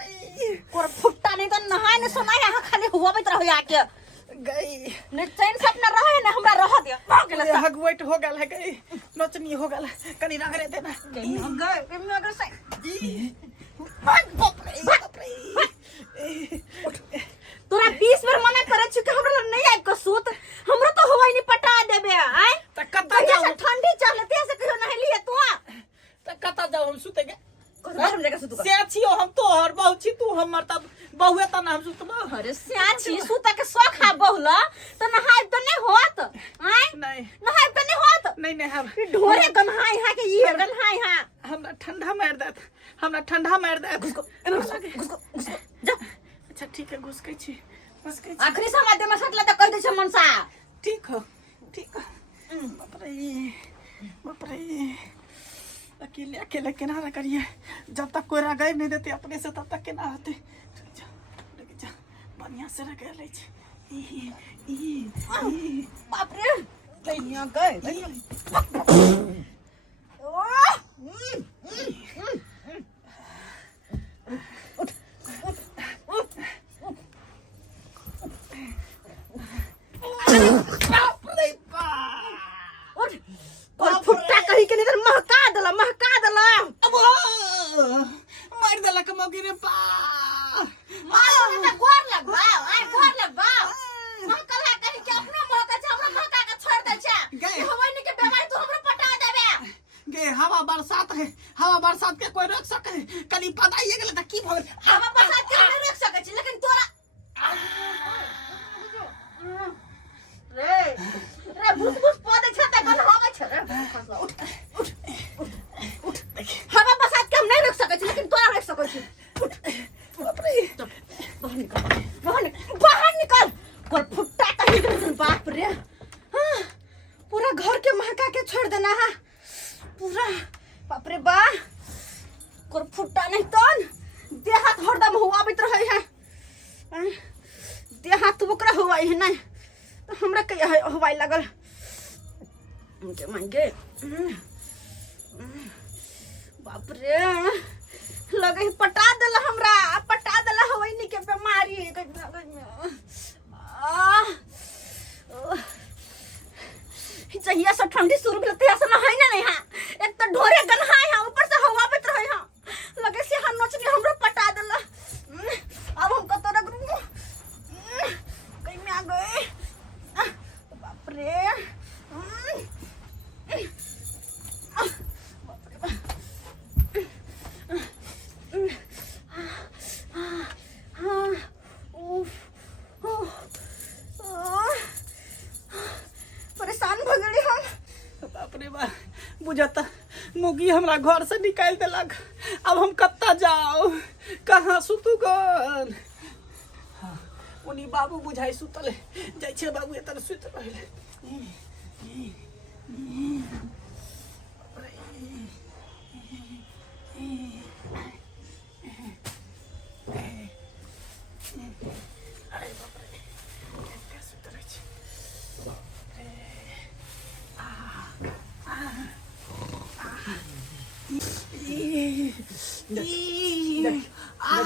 फुट्टा नहीं तो नहाए न सोना यहाँ खाली हुआ भी रहो आके गई ने चैन से अपना रहे न हमरा रह दिया हगवेट हो गल है गई नचनी हो गल कनी रगड़े देना गए में अगर से तोरा 20 बार मना करे चुके हमरा नहीं आइ को सूत हमरा तो हवाई नहीं पटा देबे आय त कता जाओ ठंडी चलते से कहियो नहीं लिए तू त कता जाओ हम सुतेगे हम जगह सुत से छियो हम तो हर बहु छी तू हमर तब बहुए त ना हम सुतबो अरे से छी सुत के शौक हा बहुला त नहाय त नहीं होत आय नहीं नहाय त नहीं होत नहीं हम ढोरे गनहाय हा के ये गनहाय हा हमरा ठंडा मार देत हमरा ठंडा मार देत घुसको जा अच्छा ठीक है घुसकै छी आखिरी समय दे में सटला त कह दे छ मनसा ठीक हो बाप रे अकेले अकेले किनारा करिए जब तक कोई रगड़ नहीं देते अपने से तब तक केना होते जा बढ़िया से रगड़ ले बाप रे दैनिया गए और फुट्टा कहीं के नहीं महका दला अब मार दला के मौगी रे बा मार में गोर लगवा आय गोर लगवा महकला कहीं के अपना महका छ हमरा महका के छोड़ दे छ हवाई के बेमारी तू हमरा पटा देबे गे हवा बरसात के कोई रोक सके कनी पताइए गेल त की भ गेल हवा बरसात के नहीं रोक सके छी लेकिन तोरा रे भूस पदे छ त कन हवा छ रे उठ हवा बरसात के हम नहीं रोक सके छी लेकिन तोरा रोक सके छी बाप रे बाहर निकल और फुट्टा कहीं बाप रे पूरा घर के महका के छोड़ देना है पूरा बाप रे बा और फुट्टा नहीं तन देहात हरदम हुआ बित रहे है देहात बकरा हुआ है नहीं तो हमरा के हवाई लगल उनके मांगे बाप रे लगे पटा देला हमरा हवाई के बीमारी चाहिए सब ठंडी शुरू भेल तैया से नहाई ना नहीं हां एक तो ढोरे गनहाय हां ऊपर से हवा बित रहे हां लगे से हां नोचनी हमरो पटा देला अब हम कतो रग कहीं में आ गए बाप रे परेशान भ गेली हम बाप रे बा बुझता मुगी हमरा घर से निकाल देलक अब हम कत्ता जाओ कहाँ सुतू गन उनी बाबू बुझाई सुतले जाय छे बाबू एतर सुत रहले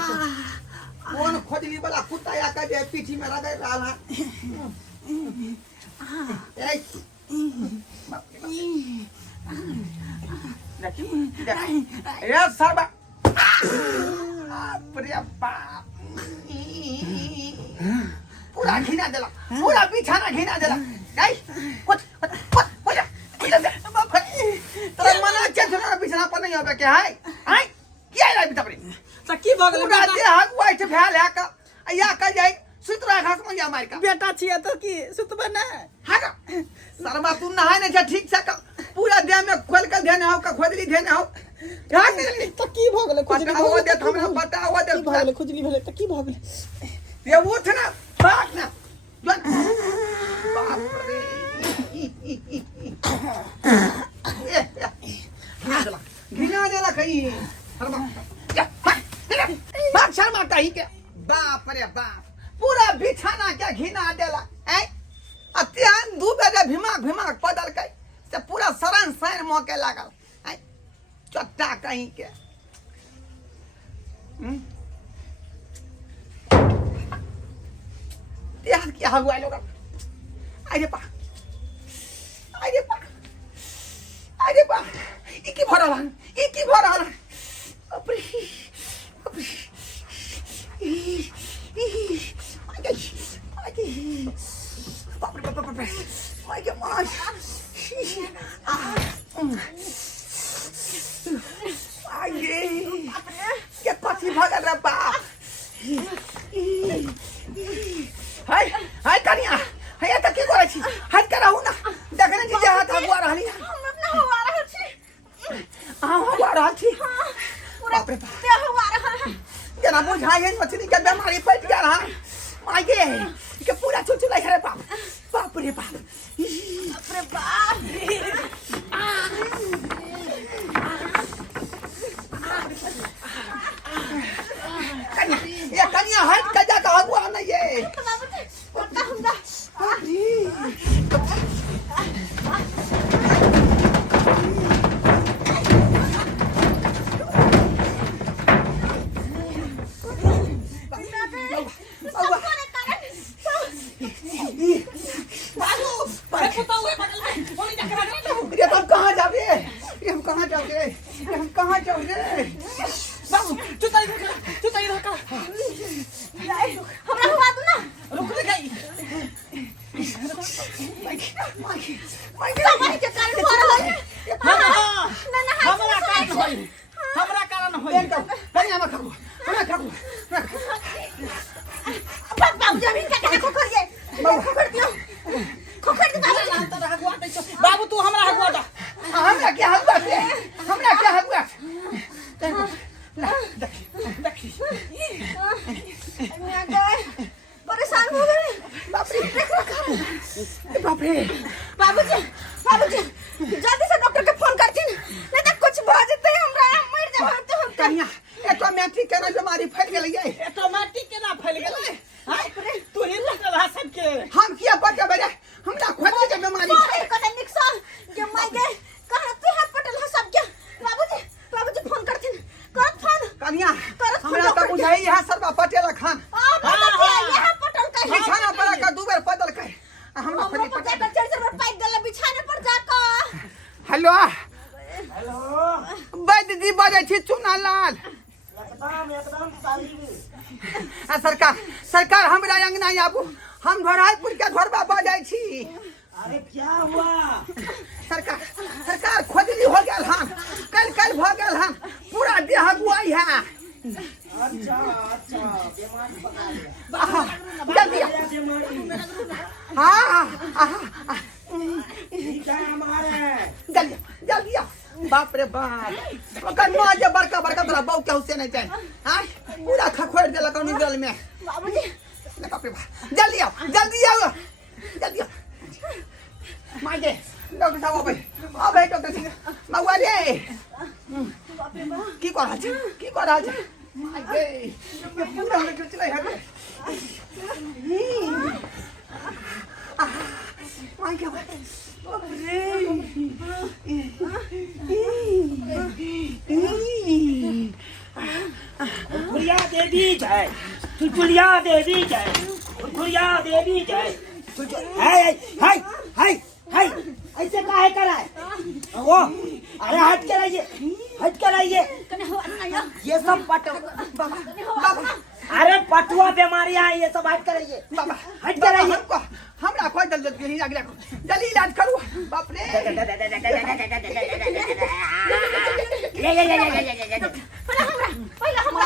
कौन खोजली वाला कुत्ता या के पीठी में रगड़ रहा है सरबा बाप पूरा घिना देला पूरा बिछाना घिना देला तोरा मना के छोरा बिछाना पर नहीं होबे के है किया रे बिता पड़ी त की भ गेल पूरा दे हक वाइट फैल है का या का जाय सुतरा घास में जा मार का बेटा छिए तो की सुतबे ना हां शर्मा तू नहाय नहीं ठीक से पूरा देह में खोल के देने हो का खोदली देने हो त की भ गेल खुजली हो दे हमरा पता हो दे भ गेल खुजली भेले त की भ गेल ये उठ ना भाग ना बाप रे घिना देला कहीं बाप शर्मा कहीं के बाप रे बाप पूरा बिछाना क्या घिना देला अत्यान दू बेरे भिमाक पदल के से पूरा सरण से मार मौके लागल आई चट्टा कहीं के यार क्या हुआ लोग अरे बा अरे बा अरे बा इकी भरा अपरे क्या पति भागा रे बाप हाय हाय कनिया हाय त के करे छी हाथ कराऊ ना देखने जी हाथ हगुआ रहली हम अपना हुआ रहा छी हगुआ रहल छी पूरा बाप रे बाप ते हुआ रहा है जना बुझाई है मछली के बीमारी फट गया रहा मागे के पूरा चुचुला है रे बाप बाप रे बाप अरे बाप कनिया ये कनिया हट के जा हगुआ नहीं है बाबू जी पता हमरा हम कहाँ जाओगे बाबू चुताई रखा हमरा हुआ दो ना रुक रे गई हमारे के कारण हुआ रहा है हमरा कारण होई कनिया में खाऊ बाबू जमीन का क्या खोखर ये खोखर दियो खोखर दे बाबू तू हमरा हगुआ दा हमरा क्या हगुआ परेशान हो गए बाप रे बाबूजी जल्दी से डॉक्टर के फोन करथिन नहीं तो कुछ भ जते हमरा मर जाब तो कनिया ऑटोमेटिक केना बीमारी फैल गेलै ये ऑटोमेटिक केना फैल गेलै हाय तू ही पटल हा सबके हम किया पटे बेरे हमरा खोज के बीमारी कते निक्सा के माय गे कहां तू हाथ पटल हो सब के बाबूजी फोन करथिन कर फोन कनिया हमरा त बुझाई यहां सरबा पटेल खान यहां पटल का बिछाना पर का दू बेर पदल कर हमरा फरी पटेल चढ़ पाइप गला बिछाने पर जाकर हेलो बैद जी बजै छी चुना लाल एकदम साली सरकार हमरा अंगना आबू हम घोरालपुर के घोरबा बजै छी अरे क्या हुआ सरकार खोजली हो गेल हन कल भ गेल हन पूरा देह गुआई है अच्छा बीमारी पकड़ लिया जल्दी ठीक है हमारे जल्दी बाप रे बाप ओकर मां जे बड़का तोरा बाऊ के हुसे नहीं जाए हां पूरा खखोर देलक उनी गल में बाबूजी बाप रे बाप जल्दी आओ मागे डॉक्टर साहब अबे डॉक्टर सिंह मगवा रे की कर रहा छै मागे पूरा हम के चले है मागे बाप रे खुरिया देवी जय चुचुलिया देवी जय खुरिया देवी जय हाय ऐसे काहे कराए वो अरे हट कराइए ये सब बाबा अरे पटुआ बीमारियां ये सब हट कराइए बाबा हट कराइए हमरा कोई जल्दी इलाज करू बाप रे पहले हमरा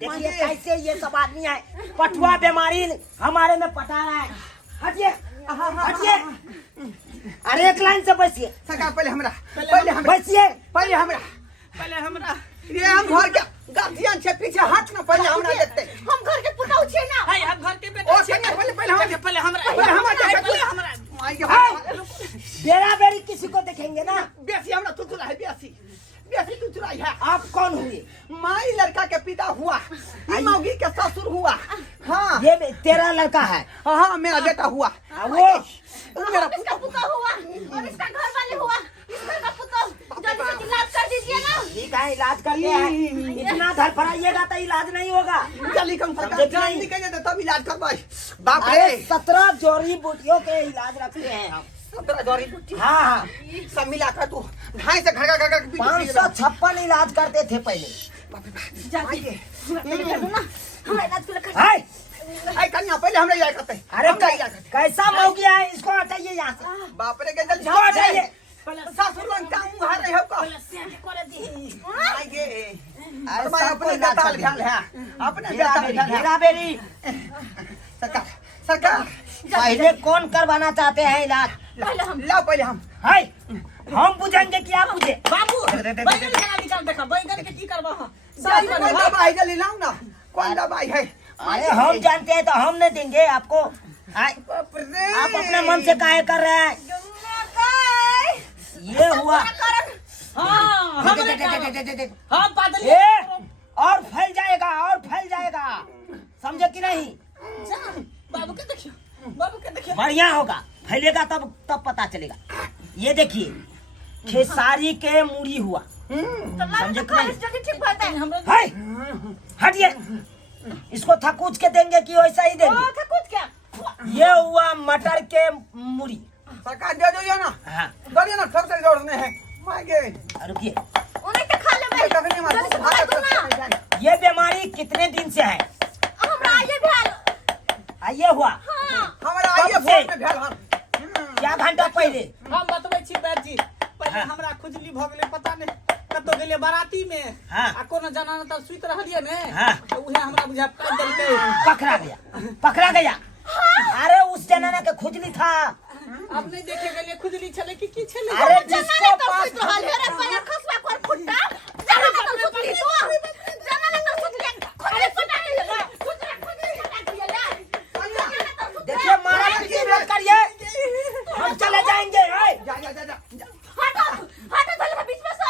देखिए कैसे ये सब आदमी है पटुआ बीमारी हमारे में पटा रहा है हटिए अरे एक लाइन से बैठिए सरकार पहले हमरा बैठिए पहले हमरा ये हम घर के गार्जियन छे पीछे हट ना पहले हमरा देखते हम घर के पुताऊ छे ना हाय हम घर के ओ बेटा संगे पहले हमरा बेरा बेरी किसी को देखेंगे ना बेसी हमरा तुतुरा है बेसी तुतुरा है आप कौन हुए माई लड़का के पिता हुआ मौगी के ससुर हुआ हाँ ये तेरा लड़का है। हाँ हाँ मेरा बेटा हुआ। वो मेरा इसका पुता हुआ और इसका घर वाले हुआ, इसका का पुता। जल्दी से इलाज कर दीजिए ना। ठीक है, इलाज करते हैं। इतना धड़फड़ाइएगा तो इलाज नहीं होगा। जल्दी कम सरकार देख जान नहीं। निकल जाए तब इलाज करवाई। बाप अरे रे 17 जड़ी बूटियों के इलाज रखते हैं हम। 17 जड़ी बूटी हाँ हाँ, सब मिला कर तू ढाई से घड़का घड़का 556 इलाज करते थे पहले। जाइए कर दो ना, हम इलाज कर। हाय, आई कन्या पहले हमरे इलाज करते। अरे हमरे इलाज करते। कैसा मौगी है, इसको हटाइए यहाँ से। बाप रे के जल्दी इसको हटाइए। सासुर लंग काम घर रहे हो का आइए ऐसा अपने कोई बेटा इलाज ध्यान है अपने हेरा बेटा बेरी, ध्यान है। हेरा बेरी। सरकार सरकार पहले कौन करवाना चाहते हैं इलाज? पहले हम हाय, हम पूछेंगे कि आप पूछे। बाबू बैगन खा निकाल देखा बैगन के की करबा सारी कौन बना दवाई जल्दी लाओ ना कौन दवाई है। अरे हम जानते हैं तो हम नहीं देंगे आपको। हाय, बाप रे आप अपने मन से काहे कर रहे हैं? ये हुआ। हां हमरे हां पादल ये और फैल जाएगा, और फैल जाएगा, समझे कि नहीं? बाबू के देखिए बढ़िया होगा, फैलेगा तब पता चलेगा। ये देखिए, खेसारी के मूड़ी हुआ, समझे कि नहीं? जल्दी ठीक बात है। हमरे हाय, हटिए। इसको थकूच के देंगे कि वैसा ही देंगे? था कुछ क्या? ये हुआ मटर के मूड़ी। सरकार दे दो ना हाँ, दे ना सब से जोड़ने हैं मांगे रुकिए। उन्हें तो खा ले मैं। कखनी मार जल्दी से खा दो ना। ये बीमारी कितने दिन से है? हमरा ये भेल। ये हुआ हमारा आइए कब से? फोन में भेल हम क्या घंटा पहले? हम बतबै छी बैठ जी पहले हाँ। हमरा खुजली भ गेलै पता नहीं कतो गेलै बाराती में हाँ। आ कोनो जनाना त सुइत रहलिए ने हाँ। तो उहे हमरा बुझा काट देलकै पकड़ा गया, पकड़ा गया। अरे उस जनाना के खुजली था। अब नहीं देखे गेलिए खुजली छले की छले अरे जिसको तो पास सुत रहल है रे पैर खसवा कर फुट्टा। जाना ना तो सुतली तू। जाना ना तो सुतली। खुदे फटा के ले। खुदे फटा के ले। देखिए, मारा किसी मत करिए, हम चले जाएंगे। हाय, जा जा जा जा हटो हटो चल बीच में से।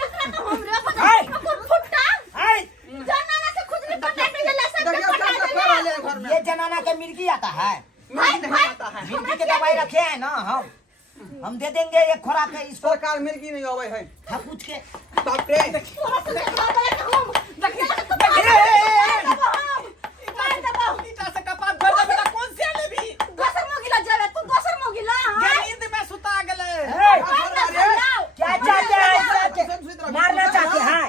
लकड़ा तो हमरे हाय। पर फुट्टा। हाय, जाना ना से खुदे फटा के ले सब देखिए फटा सब के घर ले। वाले घर में ये जनाना के मिर्गी आता है। नहीं आता है मिर्गी के दवाई रखे हैं ना हम दे देंगे एक खुराक है इसको। सरकार मिर्गी नहीं आवे है थकूच के। बाप रे थोड़ा सा खा वाला हम। मार दबो। ईटा से कपाट भर दे बेटा कौन से लेबी दोसर मोगिला जावे तू दोसर मोगिला। नींद में सुता गेलै क्या चाहते हैं? मारना चाहते हैं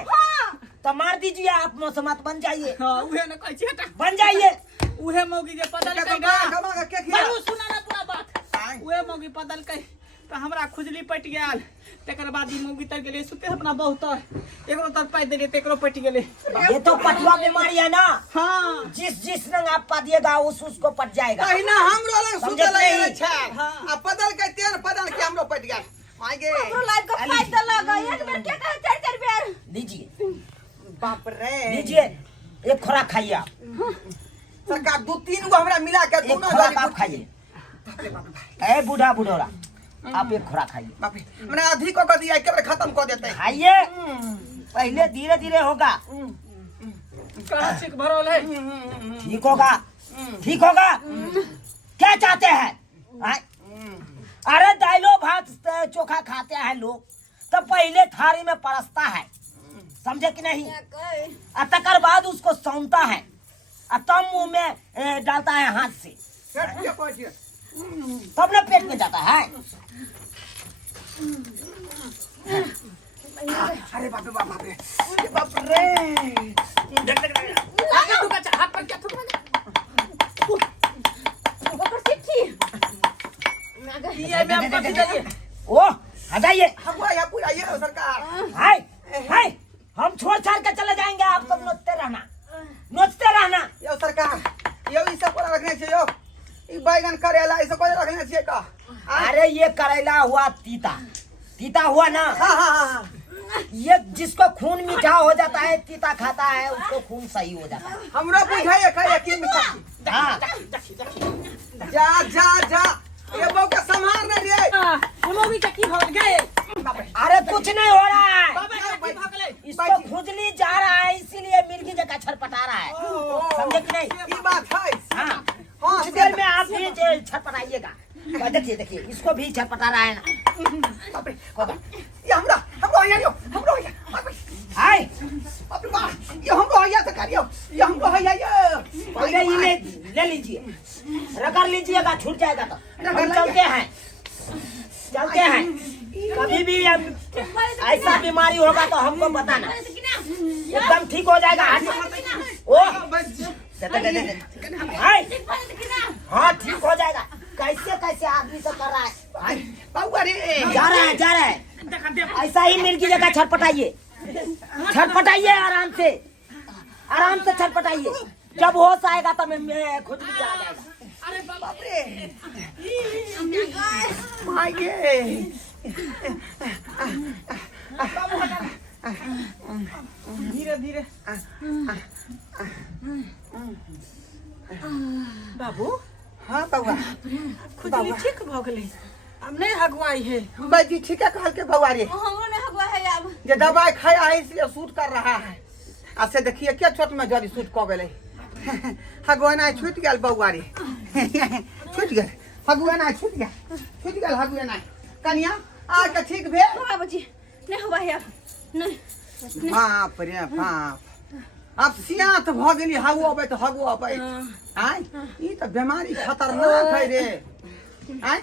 तो मार दीजिए, आप मौसमात बन जाइए, हां उहे न कहै छी हटा बन जाइए। उहे मौगी जे पदल क्या कई कमा के क्या किया बाबू सुना ना पूरा बात उहे मौगी पदल कई तो हमरा खुजली पट गेल तकर बाद ई मौगी तर गेलै सुते अपना बहुत एकरो तर पाइ देले तेकरो पट गेलै ये तो पटुआ बीमारी है ना, हां जिस रंग आप पा दिएगा उसको पट जाएगा। कहिना हमरो लग समझे सुतल नहीं? है अच्छा आ पदल के तेल पदल के हमरो पट गया आगे हमरो लाइफ का फायदा लगा एक बार क्या कहे चार चार बार। लीजिए, बाप रे लीजिए, एक खुराक खाइए आप। सरकार दो तीन गो हमरा मिला के एक दोनों खुराक जड़ी आप खाइए। ए बूढ़ा बुढ़ोरा, आप एक खुराक खाइए। बाप रे मैंने अधिक कर दिया एक बार खत्म कर देते हैं खाइए, पहले धीरे धीरे होगा, कहां चिक भरल है ठीक होगा, ठीक होगा। क्या चाहते हैं? आय? अरे दाइलो भात चोखा खाते हैं लोग तो पहले थाली में परसता है, समझे कि नहीं? तकर बाद उसको सौंपता है और तब मुंह में डालता है हाथ से, तब ना पेट में जाता है। अरे बाप रे बाप रे बाप रे आगे तू का हाथ पर क्या थूक ऊपर चिट्ठी। ये मैं आपको दीजिए ओ हटाइए। हुआ या पूरा ये सरकार हाय हाय, हम छोड़ छाड़ के चले जाएंगे, आप सब नोचते रहना, नोचते रहना। यो सरकार यो ई सब पर रखने से यो ई बैगन करेला ई सब पर रखने से का अरे ये करेला हुआ तीता, तीता हुआ ना। हां हां हां ये जिसको खून मीठा हो जाता है, तीता खाता है, उसको खून सही हो जाता है। हमरा बुझाए खाए की मिठाई हाँ, जा जा जा ये बहु का संभाल नहीं रे फूलों भी चक्की भर गए बाप रे अरे कुछ नहीं हो रहा है, बाबा चक्की भगले इसको खुजली जा रहा है, इसीलिए मिर्गी जगह छटपटा रहा है, समझे कि नहीं? ई बात है हाँ, छटपटाइएगा। देखिए देखिए इसको भी छटपटा रहा है ना। बाप रे बाप, ये हमरो आया यो, हमरो आया बाप रे, हाय बाप रे बाप, ये हमरो आया तो करियो, ये हमरो आया ये पहले इन्हें ले लीजिए, रगड़ लीजिएगा, छूट जाएगा तो हम चलते हैं। कभी भी ऐसा बीमारी होगा तो हमको बताना, एकदम ठीक हो जाएगा। ओ हाँ ठीक हो जाएगा। कैसे कैसे आदमी सब कर रहा है, बाबू रे जा रहा है। ऐसा ही मिर्गी जगह छटपटाइए, आराम से छटपटाइए। जब होश आएगा तो मैं खुद भी चला जाएगा। अरे बाप रे माये धीरे धीरे बाबू। हाँ बउआ, खुजली ठीक भ गेलै, अब नहीं हगवाई है। बाजी ठीक है कहल के बउआ रे, हमरो ने हगवा है अब। ये दवाई खाया है इसलिए सूट कर रहा है। ऐसे देखिए क्या छोट में जल्दी सूट कर गेले। हगवाना छूट गया बउआ रे, छूट गया हगवाना, छूट गया हगवाना। कन्या आज का ठीक भेल बाबूजी नहीं हुआ है अब, नहीं। बाप रे बाप, अब सियात भ गेली, हगो अबै तो हगो अबै। आय ई तो बीमारी खतरनाक है रे। आय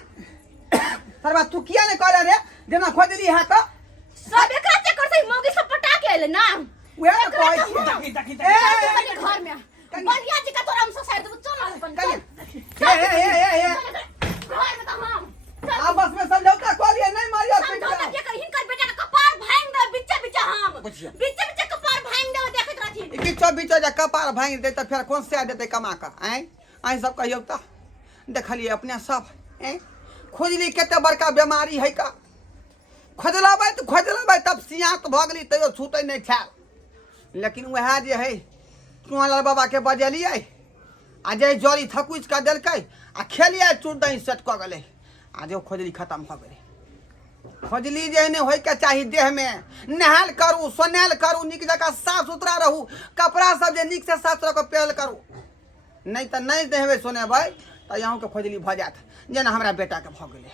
सरबा तू किया ने कहले रे जेना खोजली है तो सब एकरा चक्कर से मौगी सब पटा के आइले ना। वे कहै छी ए घर में बलिया जी का तोरा हम सब साइड चल अपन चल। ए घर में तो हम आपस में समझौता कर लिया, नहीं मारिया समझौता के कर हिनकर बेटा का कपार भांग दे, बिच्चा हम बुझिया। बिच्चा कपार भांग दे, देखत रहथि। बीचो जा कपार भांग दे तो फिर कौन से आ देते कमा का। आय सब कहियो तो देखलिए अपने सब खोजली केते बड़का बीमारी है का। खोजलबै तब सियात भ गेली तैयो छूटे नहीं छाल। लेकिन वह जे है कुआंलाल बाबा के बजेलिए आ जे जड़ी थकुच का देलकै आ खेलिए चूर दही सेट क गेलै। आ जो खोजली खत्म भ गेलै। खोजली जे नहीं होय के चाही देह में, नहाल करू, सोनाल करू, निक जगह साफ सुथरा रहू, कपड़ा सब जे निक से साफ सुथरा के पहल करू। नहीं तो नहीं देहबे सोनेबै तो यहाँ के खोजली भ जात जेना हमरा बेटा के भ गेलै।